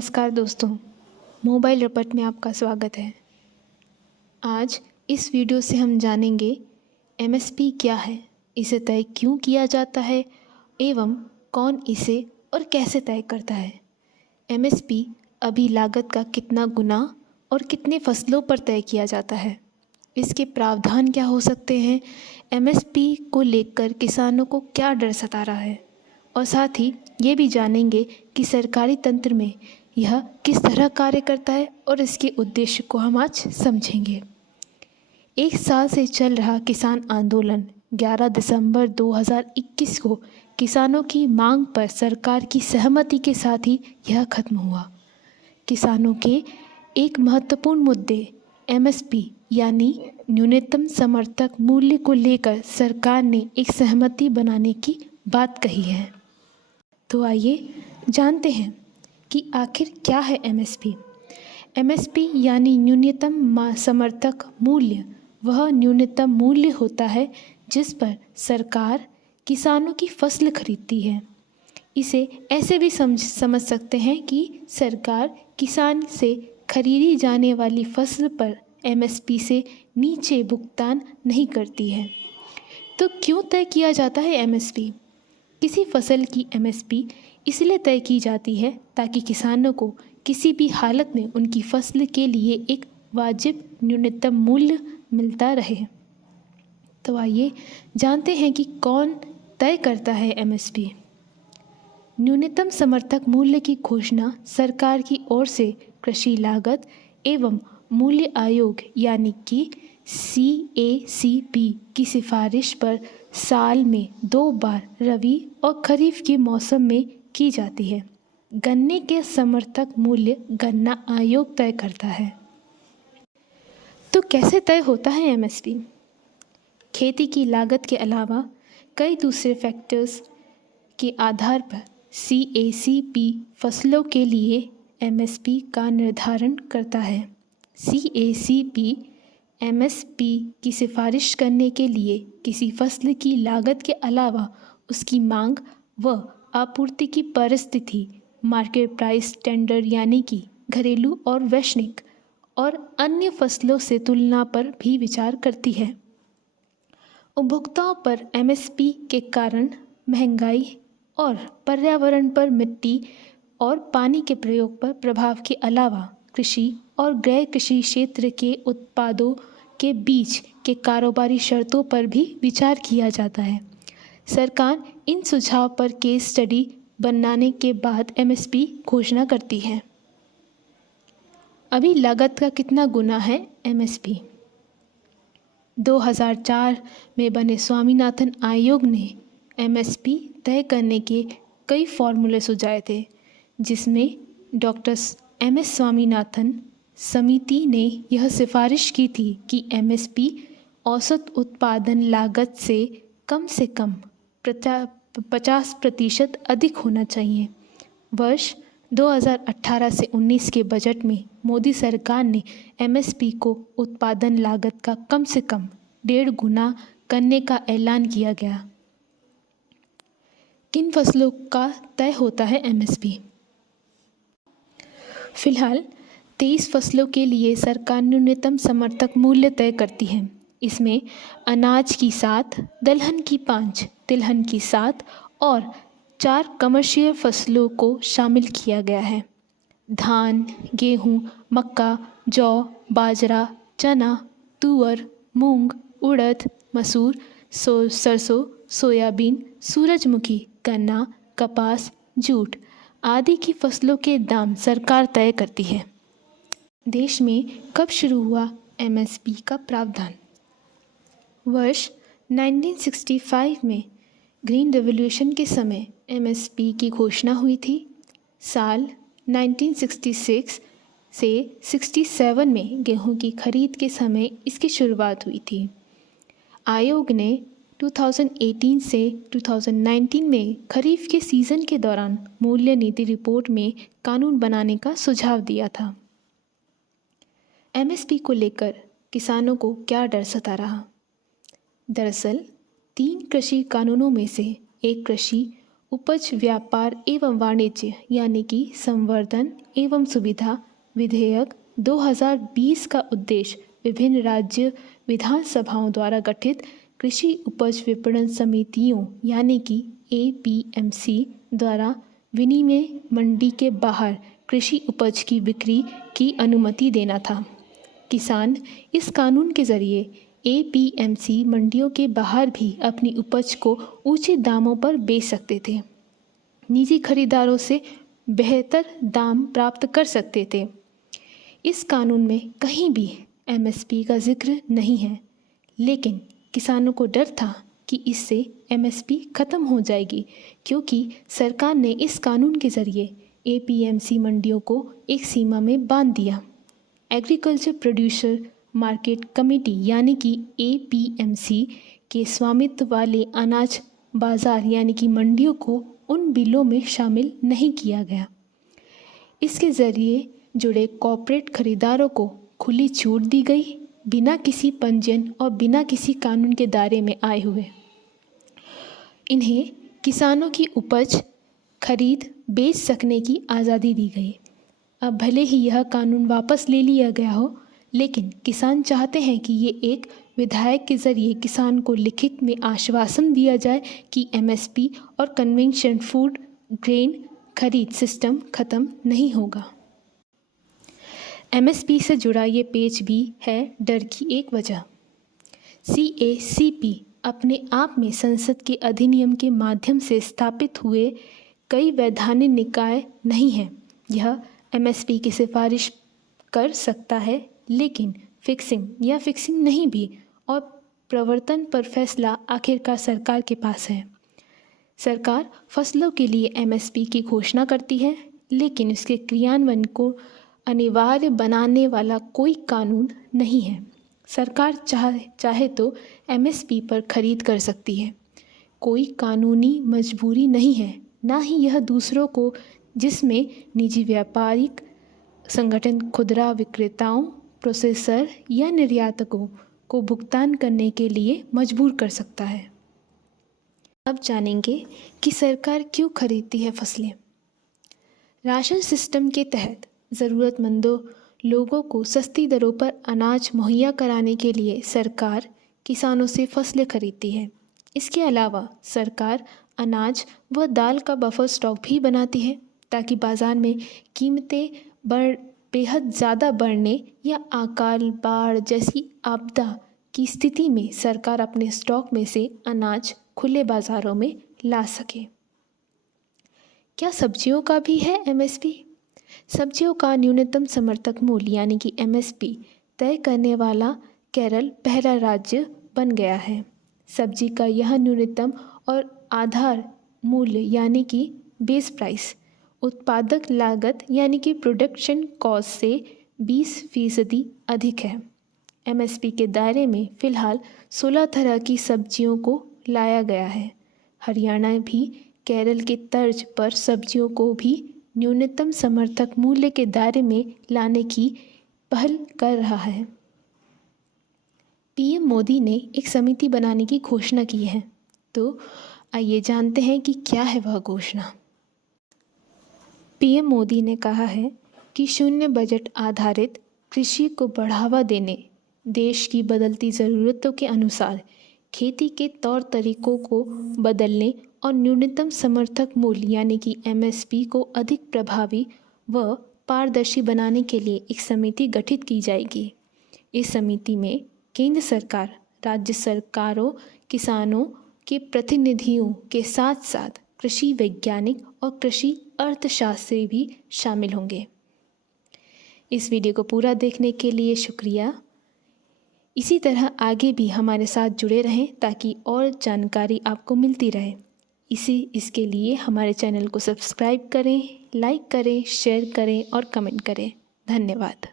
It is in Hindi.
नमस्कार दोस्तों, मोबाइल रपट में आपका स्वागत है। आज इस वीडियो से हम जानेंगे एमएसपी क्या है, इसे तय क्यों किया जाता है एवं कौन इसे और कैसे तय करता है। एमएसपी अभी लागत का कितना गुना और कितने फसलों पर तय किया जाता है, इसके प्रावधान क्या हो सकते हैं, एमएसपी को लेकर किसानों को क्या डर सता रहा है और साथ ही ये भी जानेंगे कि सरकारी तंत्र में यह किस तरह कार्य करता है और इसके उद्देश्य को हम आज समझेंगे। एक साल से चल रहा किसान आंदोलन 11 दिसंबर 2021 को किसानों की मांग पर सरकार की सहमति के साथ ही यह खत्म हुआ। किसानों के एक महत्वपूर्ण मुद्दे एमएसपी यानी न्यूनतम समर्थक मूल्य को लेकर सरकार ने एक सहमति बनाने की बात कही है। तो आइए जानते हैं कि आखिर क्या है एमएसपी। एमएसपी यानी न्यूनतम समर्थक मूल्य वह न्यूनतम मूल्य होता है जिस पर सरकार किसानों की फसल खरीदती है। इसे ऐसे भी समझ सकते हैं कि सरकार किसान से खरीदी जाने वाली फसल पर एमएसपी से नीचे भुगतान नहीं करती है। तो क्यों तय किया जाता है एमएसपी? किसी फसल की एमएसपी इसलिए तय की जाती है ताकि किसानों को किसी भी हालत में उनकी फसल के लिए एक वाजिब न्यूनतम मूल्य मिलता रहे। तो आइए जानते हैं कि कौन तय करता है एमएसपी। न्यूनतम समर्थक मूल्य की घोषणा सरकार की ओर से कृषि लागत एवं मूल्य आयोग यानी कि CACP की सिफारिश पर साल में 2 बार रबी और खरीफ के मौसम में की जाती है। गन्ने के समर्थक मूल्य गन्ना आयोग तय करता है। तो कैसे तय होता है एमएसपी? खेती की लागत के अलावा कई दूसरे फैक्टर्स के आधार पर CACP फसलों के लिए एमएसपी का निर्धारण करता है। CACP एमएसपी की सिफारिश करने के लिए किसी फसल की लागत के अलावा उसकी मांग व आपूर्ति की परिस्थिति, मार्केट प्राइस टेंडर यानी कि घरेलू और वैश्विक और अन्य फसलों से तुलना पर भी विचार करती है। उपभोक्ताओं पर एमएसपी के कारण महंगाई और पर्यावरण पर मिट्टी और पानी के प्रयोग पर प्रभाव के अलावा कृषि और गैर कृषि क्षेत्र के उत्पादों के बीच के कारोबारी शर्तों पर भी विचार किया जाता है। सरकार इन सुझाव पर केस स्टडी बनाने के बाद एमएसपी घोषणा करती है। अभी लागत का कितना गुना है एमएसपी? 2004 में बने स्वामीनाथन आयोग ने एमएसपी तय करने के कई फॉर्मूले सुझाए थे, जिसमें डॉक्टर MS स्वामीनाथन समिति ने यह सिफारिश की थी कि एमएसपी औसत उत्पादन लागत से कम 50% अधिक होना चाहिए। वर्ष 2018 से 19 के बजट में मोदी सरकार ने एमएसपी को उत्पादन लागत का कम से कम 1.5 गुना करने का ऐलान किया गया। किन फसलों का तय होता है एमएसपी? फिलहाल 23 फसलों के लिए सरकार न्यूनतम समर्थक मूल्य तय करती है। इसमें अनाज की 7, दलहन की 5, तिलहन की 7 और 4 कमर्शियल फसलों को शामिल किया गया है। धान, गेहूं, मक्का, जौ, बाजरा, चना, तुअर, मूंग, उड़द, मसूर, सरसों, सोयाबीन, सूरजमुखी, गन्ना, कपास, जूट आदि की फसलों के दाम सरकार तय करती है। देश में कब शुरू हुआ एमएसपी का प्रावधान? वर्ष 1965 में ग्रीन रेवोल्यूशन के समय एमएसपी की घोषणा हुई थी। साल 1966 से 67 में गेहूं की खरीद के समय इसकी शुरुआत हुई थी। आयोग ने 2018 से 2019 में खरीफ के सीज़न के दौरान मूल्य नीति रिपोर्ट में कानून बनाने का सुझाव दिया था। एमएसपी को लेकर किसानों को क्या डर सता रहा? दरअसल 3 कृषि कानूनों में से एक कृषि उपज व्यापार एवं वाणिज्य यानी कि संवर्धन एवं सुविधा विधेयक 2020 का उद्देश्य विभिन्न राज्य विधानसभाओं द्वारा गठित कृषि उपज विपणन समितियों यानी कि APMC द्वारा विनिमय मंडी के बाहर कृषि उपज की बिक्री की अनुमति देना था। किसान इस कानून के ज़रिए APMC मंडियों के बाहर भी अपनी उपज को ऊंचे दामों पर बेच सकते थे, निजी खरीदारों से बेहतर दाम प्राप्त कर सकते थे। इस कानून में कहीं भी MSP का जिक्र नहीं है, लेकिन किसानों को डर था कि इससे MSP खत्म हो जाएगी, क्योंकि सरकार ने इस कानून के ज़रिए APMC मंडियों को एक सीमा में बांध दिया। एग्रीकल्चर प्रोड्यूसर मार्केट कमेटी यानी कि APMC के स्वामित्व वाले अनाज बाज़ार यानी कि मंडियों को उन बिलों में शामिल नहीं किया गया। इसके ज़रिए जुड़े कॉर्पोरेट खरीदारों को खुली छूट दी गई, बिना किसी पंजीयन और बिना किसी कानून के दायरे में आए हुए। इन्हें किसानों की उपज खरीद बेच सकने की आज़ादी दी गई। अब भले ही यह कानून वापस ले लिया गया हो, लेकिन किसान चाहते हैं कि ये एक विधायक के ज़रिए किसान को लिखित में आश्वासन दिया जाए कि MSP और कन्वेंशन फूड ग्रेन खरीद सिस्टम खत्म नहीं होगा। MSP से जुड़ा ये पेज भी है डर की एक वजह। CACP अपने आप में संसद के अधिनियम के माध्यम से स्थापित हुए कई वैधानिक निकाय नहीं है। यह MSP की सिफारिश कर सकता है, लेकिन फिक्सिंग नहीं भी, और प्रवर्तन पर फैसला आखिरकार सरकार के पास है। सरकार फसलों के लिए MSP की घोषणा करती है, लेकिन इसके क्रियान्वयन को अनिवार्य बनाने वाला कोई कानून नहीं है। सरकार चाहे तो MSP पर खरीद कर सकती है, कोई कानूनी मजबूरी नहीं है। ना ही यह दूसरों को, जिसमें निजी व्यापारिक संगठन खुदरा विक्रेताओं, प्रोसेसर या निर्यातकों को भुगतान करने के लिए मजबूर कर सकता है। अब जानेंगे कि सरकार क्यों खरीदती है फसलें। राशन सिस्टम के तहत ज़रूरतमंदों लोगों को सस्ती दरों पर अनाज मुहैया कराने के लिए सरकार किसानों से फसलें खरीदती है। इसके अलावा सरकार अनाज व दाल का बफर स्टॉक भी बनाती है, ताकि बाज़ार में कीमतें बेहद ज़्यादा बढ़ने या अकाल बाढ़ जैसी आपदा की स्थिति में सरकार अपने स्टॉक में से अनाज खुले बाज़ारों में ला सके। क्या सब्जियों का भी है MSP? सब्जियों का न्यूनतम समर्थक मूल्य यानी कि MSP तय करने वाला केरल पहला राज्य बन गया है। सब्जी का यह न्यूनतम और आधार मूल्य यानी कि बेस प्राइस उत्पादक लागत यानी कि प्रोडक्शन कॉस्ट से 20% अधिक है। MSP के दायरे में फ़िलहाल 16 तरह की सब्जियों को लाया गया है। हरियाणा भी केरल के तर्ज पर सब्जियों को भी न्यूनतम समर्थक मूल्य के दायरे में लाने की पहल कर रहा है। PM मोदी ने एक समिति बनाने की घोषणा की है, तो आइए जानते हैं कि क्या है वह घोषणा। PM मोदी ने कहा है कि शून्य बजट आधारित कृषि को बढ़ावा देने, देश की बदलती ज़रूरतों के अनुसार खेती के तौर तरीकों को बदलने और न्यूनतम समर्थक मूल्य यानी कि MSP को अधिक प्रभावी व पारदर्शी बनाने के लिए एक समिति गठित की जाएगी। इस समिति में केंद्र सरकार, राज्य सरकारों, किसानों के प्रतिनिधियों के साथ साथ कृषि वैज्ञानिक और कृषि अर्थशास्त्री भी शामिल होंगे। इस वीडियो को पूरा देखने के लिए शुक्रिया। इसी तरह आगे भी हमारे साथ जुड़े रहें ताकि और जानकारी आपको मिलती रहे। इसके लिए हमारे चैनल को सब्सक्राइब करें, लाइक करें, शेयर करें और कमेंट करें। धन्यवाद।